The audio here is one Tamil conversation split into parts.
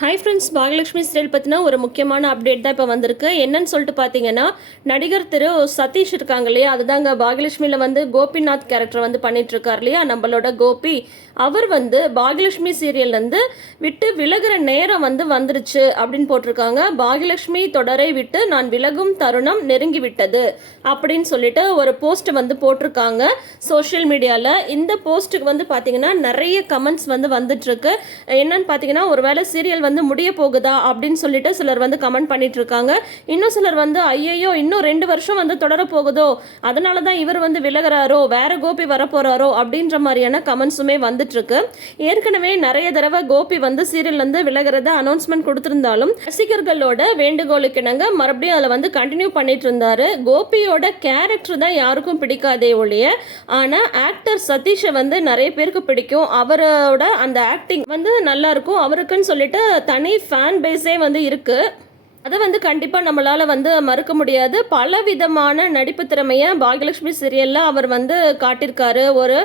ஹாய் ஃப்ரெண்ட்ஸ் பாகலட்சுமி சீரியல் பற்றின ஒரு முக்கியமான அப்டேட் தான் இப்போ வந்திருக்கு. என்னன்னு சொல்லிட்டு பார்த்தீங்கன்னா நடிகர் திரு சதீஷ் இருக்காங்க இல்லையா? அதுதாங்க பாகலட்சுமியில் வந்து கோபிநாத் கேரக்டர் வந்து பண்ணிகிட்ருக்கார் இல்லையா? நம்மளோட கோபி. அவர் வந்து பாகலட்சுமி சீரியல்லேருந்து விட்டு விலகிற நேரம் வந்து வந்துருச்சு அப்படின்னு போட்டிருக்காங்க. பாகலட்சுமி தொடரை விட்டு நான் விலகும் தருணம் நெருங்கி விட்டது அப்படின்னு சொல்லிட்டு ஒரு போஸ்ட் வந்து போட்டிருக்காங்க சோஷியல் மீடியாவில் இந்த போஸ்ட்டுக்கு வந்து பார்த்தீங்கன்னா நிறைய கமெண்ட்ஸ் வந்து வந்துட்டுருக்கு. என்னன்னு பார்த்தீங்கன்னா ஒருவேளை சீரியல் வந்து முடிய போகுதா அப்படின்னு சொல்லிட்டு சிலர் வந்து கமெண்ட் பண்ணிட்டு இருக்காங்க இன்னும் சிலர் வந்து ஐயையோ இன்னும் ரெண்டு வருஷம் வந்து தொடர போகுதோ? அதனால தான் இவர் வந்து விலகிறாரோ? வேற கோபி வரப்போறாரோ? அப்படின்ற மாதிரியான கமெண்ட்ஸுமே வந்துட்டு இருக்கு ஏற்கனவே நிறைய தடவை கோபி வந்து சீரியல் வந்து விலகிறத அனௌன்ஸ்மெண்ட் கொடுத்திருந்தாலும் ரசிகர்களோட வேண்டுகோளுக்கு இணங்க மறுபடியும் அதில் வந்து கண்டினியூ பண்ணிட்டு இருந்தாரு கோபியோட கேரக்டர் தான் யாருக்கும் பிடிக்காதே ஒழிய ஆனால் ஆக்டர் சதீஷை வந்து நிறைய பேருக்கு பிடிக்கும். அவரோட அந்த ஆக்டிங் வந்து நல்லா இருக்கும். அவருக்குன்னு சொல்லிட்டு தனி ஃபேன் பேஸே வந்து இருக்குது அதை வந்து கண்டிப்பாக நம்மளால் வந்து மறுக்க முடியாது. பல விதமான நடிப்பு திறமையை பாகியலட்சுமி சீரியலில் அவர் வந்து காட்டியிருக்காரு. ஒரு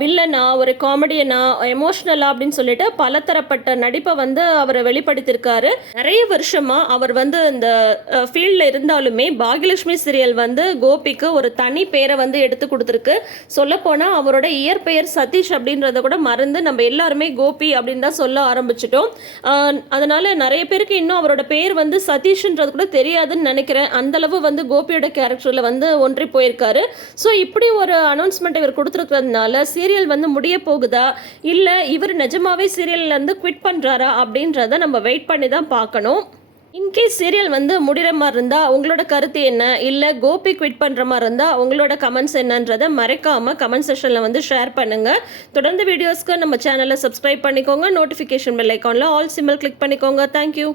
வில்லனா ஒரு காமெடியனா எமோஷ்னலா அப்படின்னு சொல்லிட்டு பலதரப்பட்ட நடிப்பை வந்து அவர் வெளிப்படுத்தியிருக்காரு. நிறைய வருஷமாக அவர் வந்து இந்த ஃபீல்டில் இருந்தாலுமே பாகியலட்சுமி சீரியல் வந்து கோபிக்கு ஒரு தனி பேரை வந்து எடுத்து கொடுத்துருக்கு. சொல்லப்போனால் அவரோட இயற்பெயர் சதீஷ் அப்படின்றத கூட மறந்து நம்ம எல்லாருமே கோபி அப்படின்னு தான் சொல்ல ஆரம்பிச்சிட்டோம். அதனால் நிறைய பேருக்கு இன்னும் அவரோட பேர் வந்து சதீஷ்ன்றது கூட தெரியாதுன்னு நினைக்கிறேன். அந்த அளவு வந்து கோபியோட கேரக்டரில் வந்து ஒன்றி போயிருக்காரு. ஸோ இப்படி ஒரு அனௌன்ஸ்மெண்ட் இவர் கொடுத்துருக்கிறதுனால சீரியல் வந்து முடிய போகுதா? இல்லை இவர் நிஜமாவே சீரியல்லேருந்து குவிட் பண்ணுறாரா அப்படின்றத நம்ம வெயிட் பண்ணி தான் பார்க்கணும். இன்கேஸ் சீரியல் வந்து முடிகிற மாதிரி இருந்தால் உங்களோட கருத்து என்ன? இல்லை கோபி குவிட் பண்ணுற மாதிரி இருந்தால் உங்களோட கமெண்ட்ஸ் என்னன்றதை மறைக்காமல் கமெண்ட் செஷனில் வந்து ஷேர் பண்ணுங்கள் தொடர்ந்து வீடியோஸ்க்கு நம்ம சேனலை சப்ஸ்கிரைப் பண்ணிக்கோங்க. நோட்டிஃபிகேஷன் பெல் ஐக்கானில் ஆல் சிம்பிள் கிளிக் பண்ணிக்கோங்க. Thank you